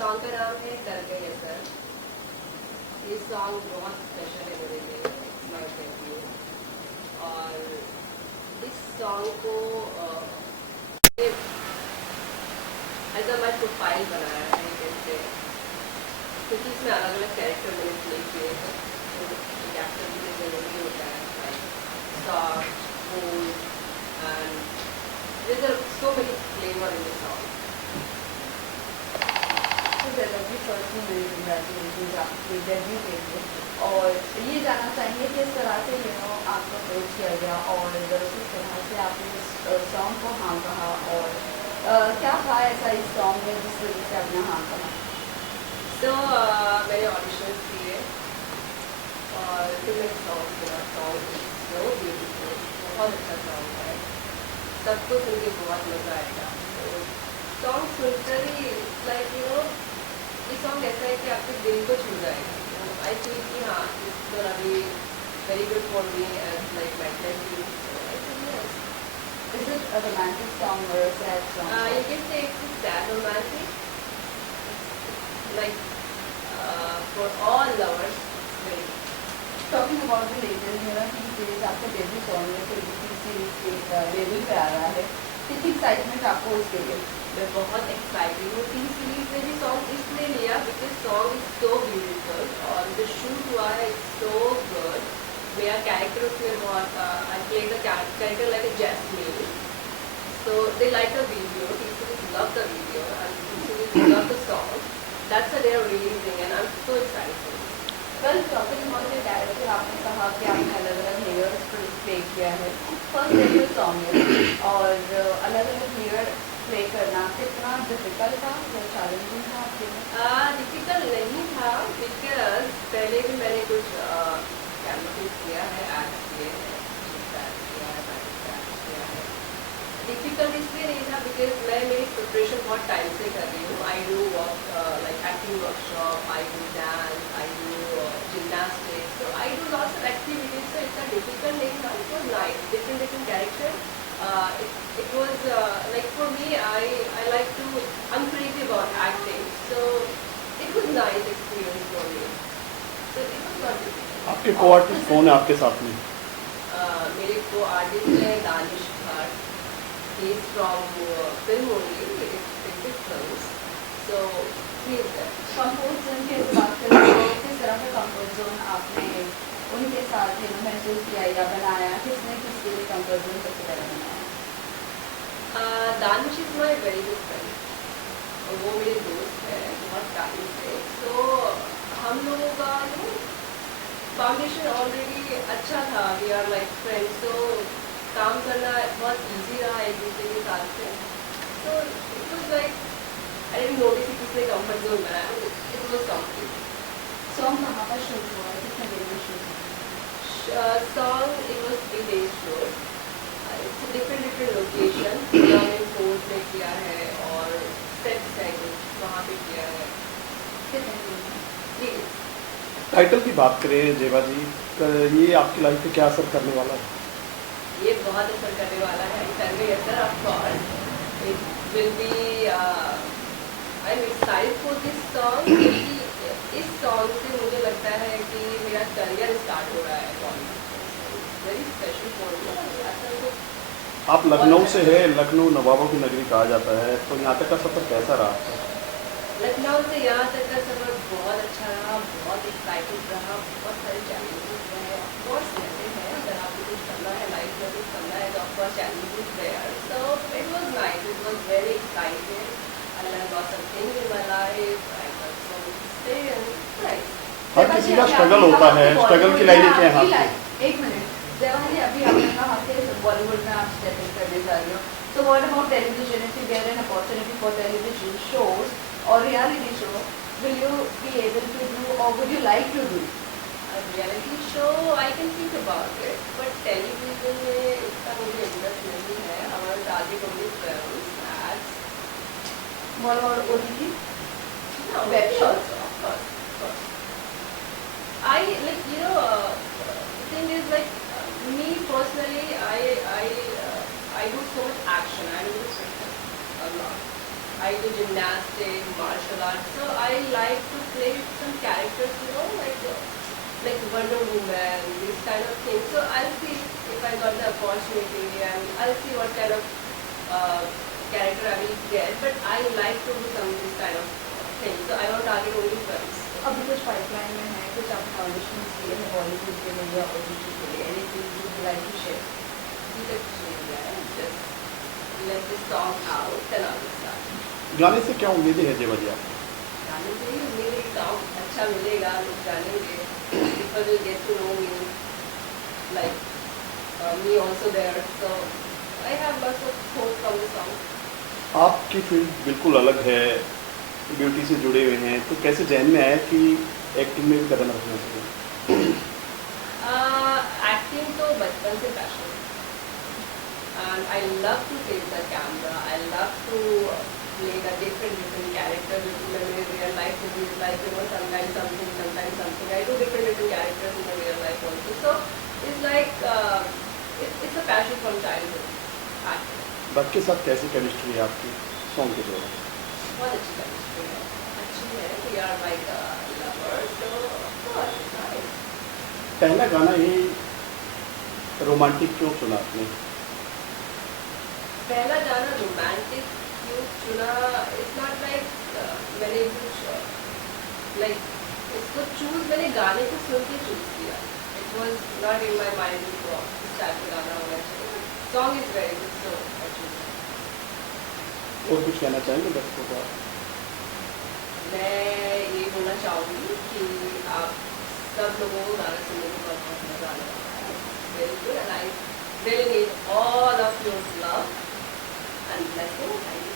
Song का नाम है कर गए असर। ये सॉन्ग बहुत स्पेशल है मेरे लिए, इट्स माय डेब्यू। और इस सॉन्ग को एज अ माई प्रोफाइल बनाया है कैसे, क्योंकि इसमें अलग अलग कैरेक्टर मैंने प्ले किए हैं। तो एक एक्टर के लिए जरूरी होता है like soft, bold and there are so many flavour in the song. आपकी डेब्यू के लिए, और ये जानना चाहेंगे कि इस तरह से आपको अप्रोच किया गया और किस तरह से आपने इस सॉन्ग को हाँ कहा, और क्या था ऐसा इस सॉन्ग में जिस वजह से आपने हाँ कहा? तो मैंने ऑडिशन किए और फिर मैं सॉन्ग सुना। सॉन्ग सो ब्यूटीफुल, बहुत अच्छा सॉन्ग है, सबको सुन के बहुत मज़ा आएगा। तो सॉन्ग सुनकर ही लाइक ये सॉन्ग ऐसा है कि आपके दिल को छू जाएगा। तो आई फील कि हाँ is gonna be very good for me as like my debut. So I think yes. Is it a romantic song or a sad song? You can say it's a sad romantic, like for all lovers. Very Talking about the latest T series, आपका debut song है, तो T series के level पे आ रहा है, कितनी excitement आपको उसके लिए? मैं बहुत एक्साइटेड हूँ। टी सीरीज में भी सॉन्ग इसलिए लिया because song is so beautiful और जो शूट हुआ है इट्स सो गुड। मेरा कैरेक्टर उसमें बहुत I play the character like a Jasmine, so they like the video, T Series love the video and T Series love the song. That's a they're releasing and I am so excited. कल topping on the director, आपने कहा कि आपने अलग अलग layers पर play किया है, फर्स्ट डेब्यू सॉन्ग है और अलग अलग लेयर प्ले करना कितना डिफिकल्ट था या चैलेंजिंग था आपके लिए? डिफिकल्ट नहीं था बिकॉज पहले भी मैंने कुछ कैमरा किया है, एक्ट किए हैं, डिफिकल्ट इसलिए नहीं था बिकॉज मैं मेरी प्रिपरेशन बहुत टाइम से कर रही हूँ। I do work like acting workshop, I do dance, I do gymnastics, so I do lots of activities. So इतना डिफिकल्ट नहीं था, it was nice, different different character. It was like for me, I like to, I'm crazy about acting, so it was nice experience for me. So it was not difficult. आपके को-आर्टिस्ट कौन है आपके साथ में? मेरे को-आर्टिस्ट है Danish Bhatt. He is from film only, it is Picnic Films. So he is there. Comfort zone की बात करें तो किस तरह का कंफर्ट जोन आपने उनके साथ महसूस किया या बनाया? किसने किसके लिए कंफर्ट जोन सबसे पहले बनाया? Danish is my very good friend, वो मेरे दोस्त है बहुत टाइम से। तो हम लोगों का फाउंडेशन ऑलरेडी अच्छा था, वी आर लाइक फ्रेंड्स, तो काम करना बहुत इजी रहा एक दूसरे के साथ से। तो it was like I didn't notice कि किसने कंफर्ट जोन बनाया, इट वॉज समथिंग। सॉन्ग कहाँ पर शूट हुआ है, कितने दिन में शूट हुआ? Song it was 3 days shoot, different different location, हमने कोर्ट में किया है और सेट्स है कुछ वहाँ पे किया है। कितने दिन में? टाइटल की बात करें जेबा जी, तो ये आपकी लाइफ पे क्या असर करने वाला है? ये बहुत असर करने वाला है, कर गई असर of course. It will be I am excited for this song, क्योंकि इस सॉन्ग से मुझे लगता है कि मेरा करियर स्टार्ट हो रहा है Bollywood. Very special for me. आप लखनऊ से है, लखनऊ नवाबों की नगरी कहा जाता है, तो यहाँ तक का सफ़र कैसा रहा आपका? लखनऊ से यहाँ तक का सफ़र बहुत अच्छा रहा, बहुत एक्साइटेड रहा, बहुत सारे चैलेंजेस रहे। ऑफकोर्स रहते हैं, अगर आपको कुछ करना है लाइफ में, कुछ करना है तो of course challenges there. So it was nice, it was very excited. I learn lots of things in my life, I got some experience, nice. हर किसी का स्ट्रगल होता है, स्ट्रगल की लाइनें क्या हैं आपकी? एक मिनट, जवान जी, अभी आपने कहा कि बॉलीवुड में आप स्टेप इन करने जा रहे हो, तो what about television? If you get an opportunity for television shows और reality show, will you be able to do और would you like to do? Reality show I can think about it, but television में इसका मुझे interest नहीं है। हमारे target only films, ads. What about OTT? No, Web web shows. shows, of course. I like the thing is like me personally, I do so much action. I do this a lot. I do gymnastics, martial arts. So I like to play some characters, you know, like Wonder Woman, these kind of things. So I'll see if I got the opportunity, and I'll see what kind of character I will get. But I like to do some this kind of things. So I don't target only films. अभी कुछ pipeline में है, कुछ आप auditions दिए हैं बॉलीवुड के लिए या ओटीटी के लिए, anything you would like to share? अभी तक नहीं किया है. Just let this song out, then I will start. गाने से क्या उम्मीदें हैं जेबाजी आप? गाने से ही मेरे काम अच्छा मिलेगा, लोग जानेंगे, people will get to know me, like me also there. So I have lots of hope from the song. आपकी फील्ड बिल्कुल अलग है, ब्यूटी से जुड़े हुए हैं, तो कैसे जहन में आया कि एक्टिंग में भी कदम रखना चाहिए? Acting तो बचपन से passion, and I love to face the camera. I love to play the different characters in the real life. It is like, you know, sometimes something, sometimes something. I do different characters in the real life also. So it's like it's a passion from childhood. Acting. But के साथ कैसी chemistry है आपकी song के दौरान? बहुत अच्छी chemistry है, अच्छी है. We are like lovers, so of course it's nice. पहला गाना ही रोमांटिक क्यों चुना आपने? पहला गाना रोमांटिक क्यों चुना? इट्स नॉट लाइक मैंने कुछ लाइक इसको चूज, मैंने गाने को सुन के चूज किया. It was not in my mind कि इस टाइप का गाना होना चाहिए. Song is very good, so I choose. और कुछ कहना चाहेंगे दर्शकों को? मैं ये बोलना चाहूँगी कि आप सब लोगों को गाना सुनने में बहुत मजा आने वाला है. Very good, and I really need all of your love and blessing. Thank you